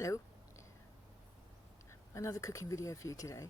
Hello, another cooking video for you today.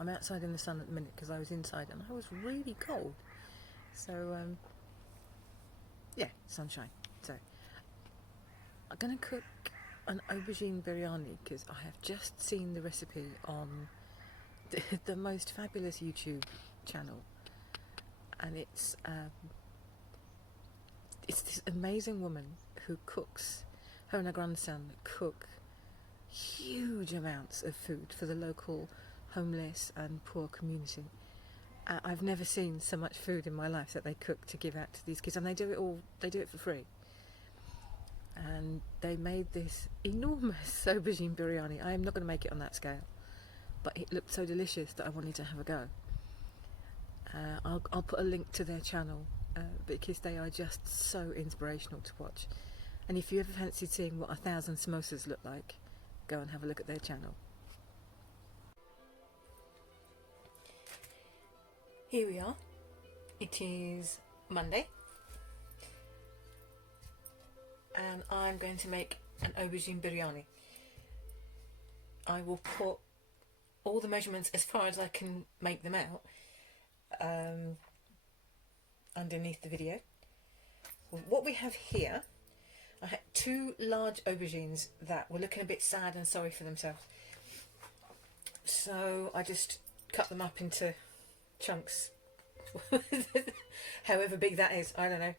I'm outside in the sun at the minute because I was inside and I was really cold. So yeah, sunshine. So I'm going to cook an aubergine biryani because I have just seen the recipe on the most fabulous YouTube channel, and it's this amazing woman who cooks. Her and her grandson cook huge amounts of food for the local homeless and poor community. I've never seen so much food in my life that they cook to give out to these kids, and they do it for free. And they made this enormous aubergine biryani. I am not going to make it on that scale, but it looked so delicious that I wanted to have a go. I'll put a link to their channel because they are just so inspirational to watch. And if you ever fancied seeing what 1,000 samosas look like, go and have a look at their channel. Here we are. It is Monday, and I'm going to make an aubergine biryani. I will put all the measurements as far as I can make them out underneath the video. What we have here, I had 2 large aubergines that were looking a bit sad and sorry for themselves. So I just cut them up into chunks, however big that is, I don't know.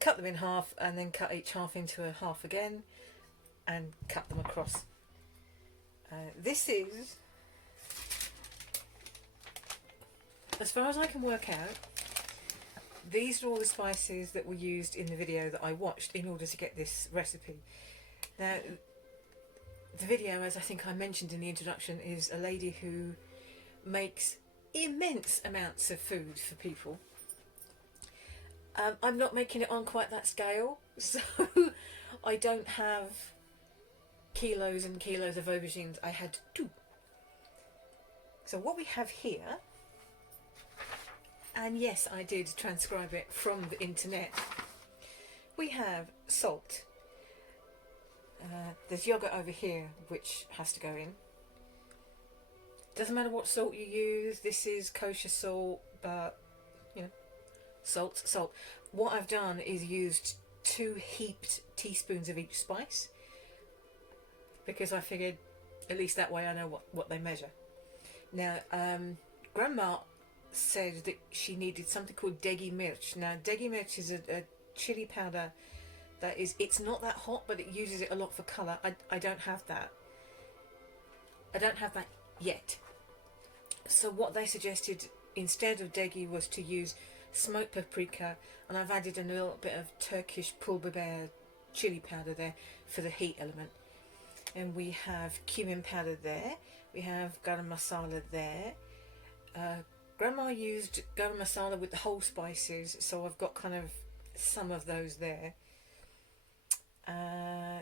Cut them in half and then cut each half into a half again and cut them across. This is, as far as I can work out, these are all the spices that were used in the video that I watched in order to get this recipe. Now, the video, as I think I mentioned in the introduction, is a lady who makes immense amounts of food for people. I'm not making it on quite that scale, so I don't have kilos and kilos of aubergines. I had 2. So what we have here, and yes, I did transcribe it from the internet, we have salt. There's yoghurt over here which has to go in. Doesn't matter what salt you use, this is kosher salt, but you know, salt. What I've done is used 2 heaped teaspoons of each spice, because I figured at least that way I know what they measure. Now, Grandma said that she needed something called degi mirch. Now, degi mirch is a chili powder that is, it's not that hot, but it uses it a lot for colour. I don't have that. I don't have that yet. So what they suggested instead of degi was to use smoked paprika, and I've added a little bit of Turkish pul biber chili powder there for the heat element. And we have cumin powder there. We have garam masala there. Grandma used garam masala with the whole spices, so I've got kind of some of those there.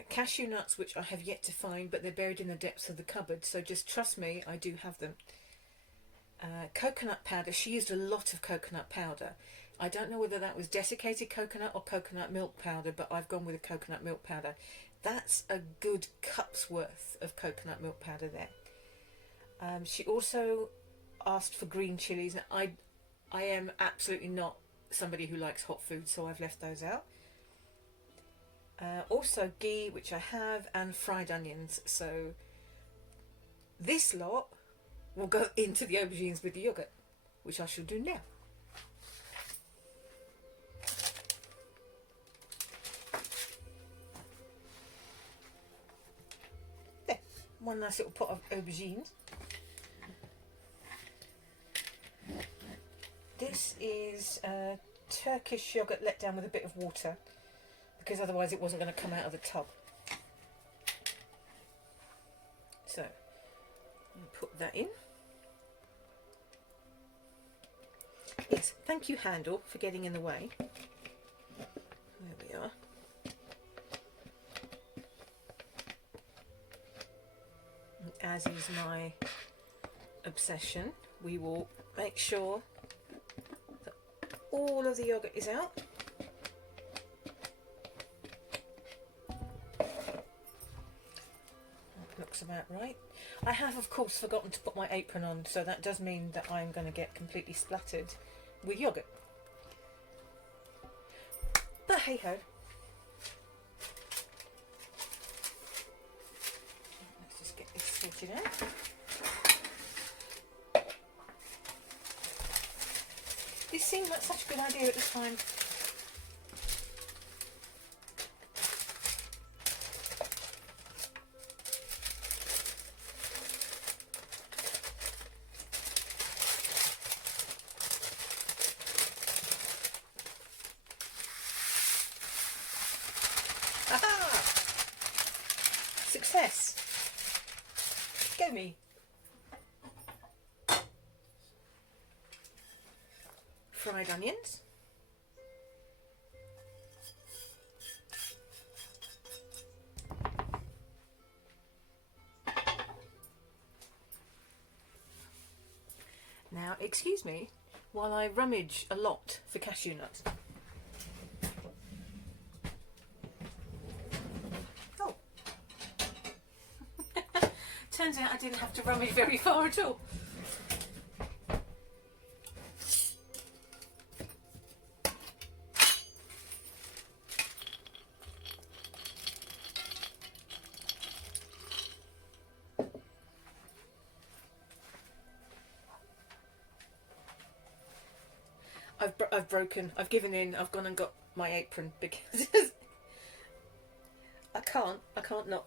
Cashew nuts, which I have yet to find, but they're buried in the depths of the cupboard, so just trust me, I do have them. Coconut powder, she used a lot of coconut powder. I don't know whether that was desiccated coconut or coconut milk powder, but I've gone with a coconut milk powder. That's a good cup's worth of coconut milk powder there. She also asked for green chilies. I am absolutely not somebody who likes hot food, so I've left those out. Also ghee, which I have, and fried onions. So this lot will go into the aubergines with the yoghurt, which I shall do now. There, one nice little pot of aubergines. This is Turkish yoghurt let down with a bit of water, because otherwise it wasn't going to come out of the tub. So, put that in. Yes, thank you, handle, for getting in the way. There we are. As is my obsession, we will make sure that all of the yoghurt is out. looks about right. I have, of course, forgotten to put my apron on, so that does mean that I'm going to get completely splattered with yoghurt. But hey ho. Let's just get this sorted out. This seemed like such a good idea at the time. Aha! Success! Go me! Fried onions. Now, excuse me while I rummage a lot for cashew nuts. Oh. Turns out I didn't have to rummage very far at all. I've given in, I've gone and got my apron because I can't not.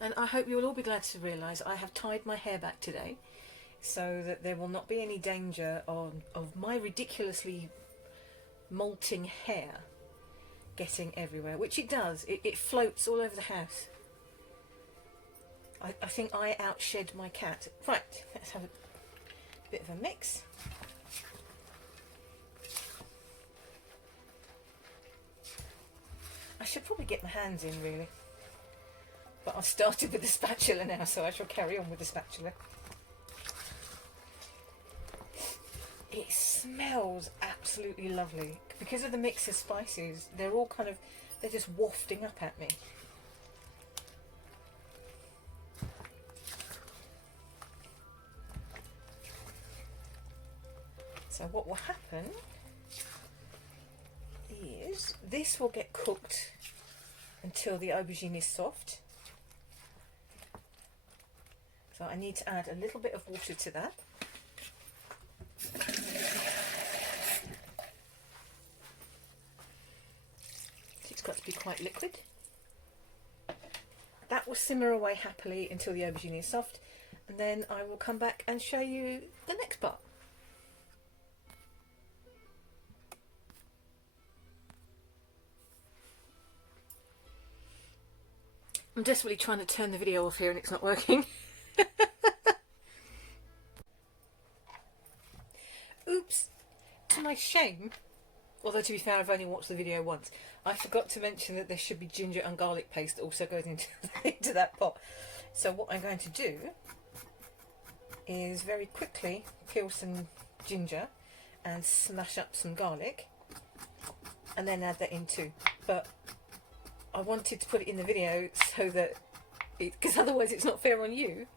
And I hope you'll all be glad to realise I have tied my hair back today so that there will not be any danger of my ridiculously molting hair getting everywhere, which it does. It floats all over the house. I think I outshed my cat. Right, let's have a bit of a mix. I should probably get my hands in really, but I've started with the spatula now, so I shall carry on with the spatula. It smells absolutely lovely because of the mix of spices. They're all they're just wafting up at me. So what will happen is this will get cooked until the aubergine is soft. So I need to add a little bit of water to that. It's got to be quite liquid. That will simmer away happily until the aubergine is soft, and then I will come back and show you the next part. I'm desperately trying to turn the video off here and it's not working. Oops! To my shame, although to be fair I've only watched the video once, I forgot to mention that there should be ginger and garlic paste that also goes into that pot. So what I'm going to do is very quickly peel some ginger and smash up some garlic and then add that in too. But I wanted to put it in the video so that, because otherwise it's not fair on you,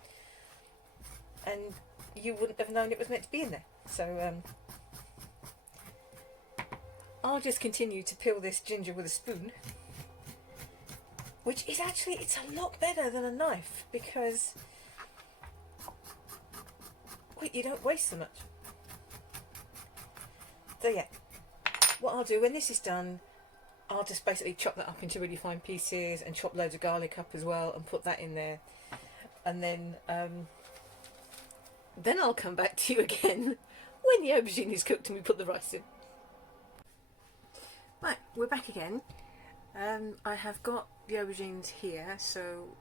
and you wouldn't have known it was meant to be in there. So I'll just continue to peel this ginger with a spoon, which is actually, it's a lot better than a knife because you don't waste so much. So yeah, what I'll do when this is done, I'll just basically chop that up into really fine pieces and chop loads of garlic up as well and put that in there, and then I'll come back to you again when the aubergine is cooked and we put the rice in. Right, we're back again. I have got the aubergines here, so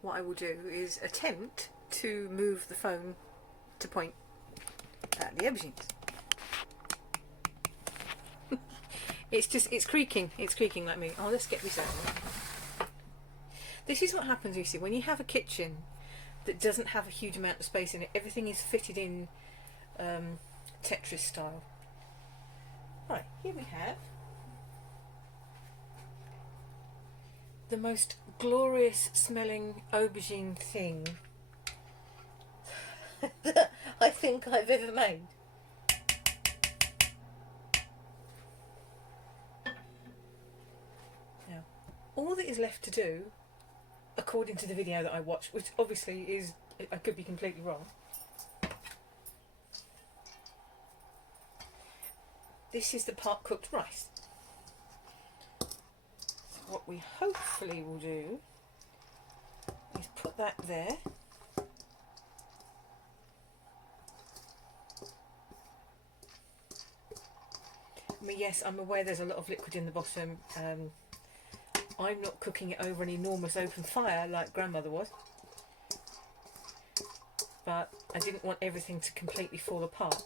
what I will do is attempt to move the phone to point at the aubergines. It's creaking like me. Oh, let's get this out. This is what happens, you see, when you have a kitchen that doesn't have a huge amount of space in it. Everything is fitted in Tetris style. Right, here we have the most glorious smelling aubergine thing that I think I've ever made. Now, all that is left to do, according to the video that I watched, which obviously is, I could be completely wrong, this is the part cooked rice. So what we hopefully will do is put that there. I mean, yes, I'm aware there's a lot of liquid in the bottom. I'm not cooking it over an enormous open fire like grandmother was, but I didn't want everything to completely fall apart.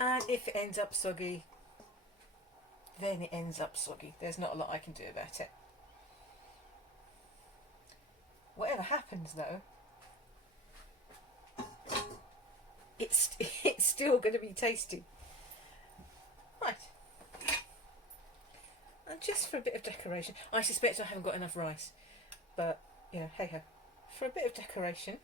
And if it ends up soggy, then it ends up soggy. There's not a lot I can do about it. Whatever happens though, it's still going to be tasty. Right. And just for a bit of decoration, I suspect I haven't got enough rice, but you know, hey ho. For a bit of decoration,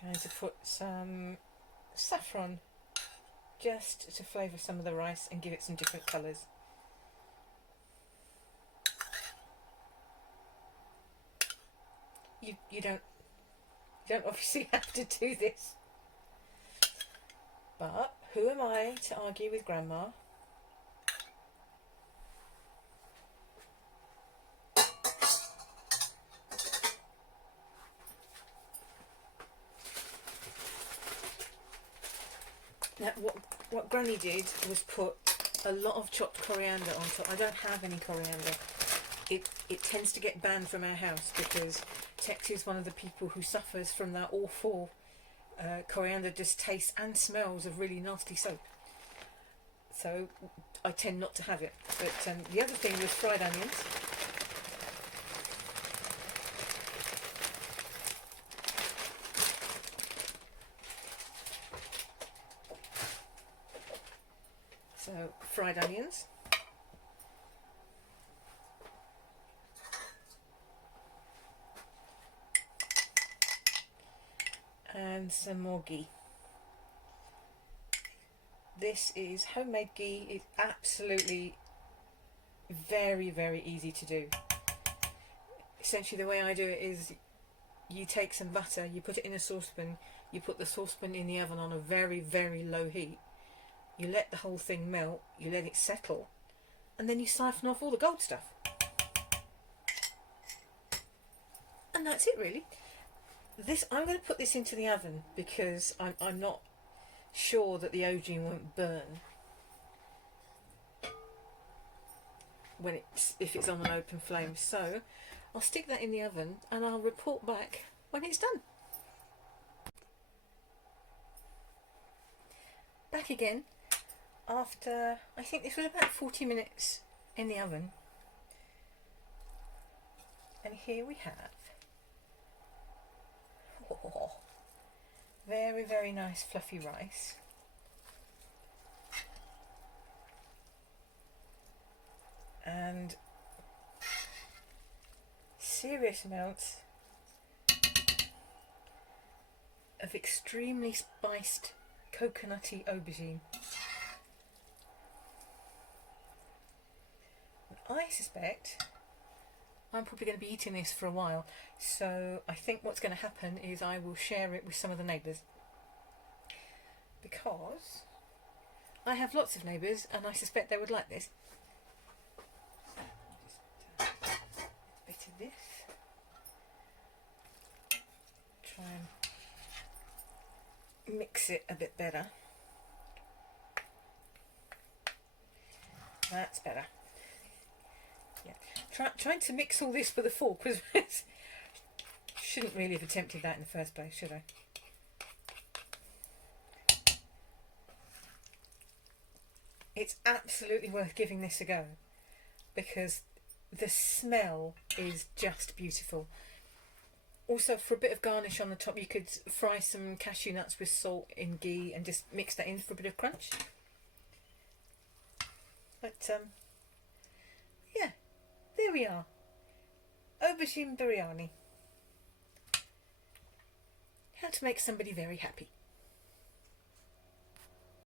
I'm going to put some saffron just to flavour some of the rice and give it some different colours. You don't obviously have to do this, but who am I to argue with Grandma? Now, what Granny did was put a lot of chopped coriander on top. I don't have any coriander. It tends to get banned from our house because Tex is one of the people who suffers from that awful coriander just tastes and smells of really nasty soap. So I tend not to have it. But the other thing was fried onions. So fried onions. And some more ghee. This is homemade ghee. It's absolutely very, very easy to do. Essentially the way I do it is you take some butter, you put it in a saucepan, you put the saucepan in the oven on a very, very low heat, you let the whole thing melt, you let it settle, and then you siphon off all the gold stuff. And that's it really. I'm going to put this into the oven because I'm not sure that the aubergine won't burn if it's on an open flame. So I'll stick that in the oven and I'll report back when it's done. Back again after, I think this was about 40 minutes in the oven, and here we have very, very nice fluffy rice. And serious amounts of extremely spiced coconutty aubergine. I suspect I'm probably going to be eating this for a while, so I think what's going to happen is I will share it with some of the neighbours, because I have lots of neighbours and I suspect they would like this. Just a bit of this. Try and mix it a bit better. That's better. Yeah. Trying to mix all this with a fork was shouldn't really have attempted that in the first place, should I? It's absolutely worth giving this a go because the smell is just beautiful. Also, for a bit of garnish on the top, you could fry some cashew nuts with salt in ghee and just mix that in for a bit of crunch. But yeah, there we are. Aubergine biryani. How to make somebody very happy.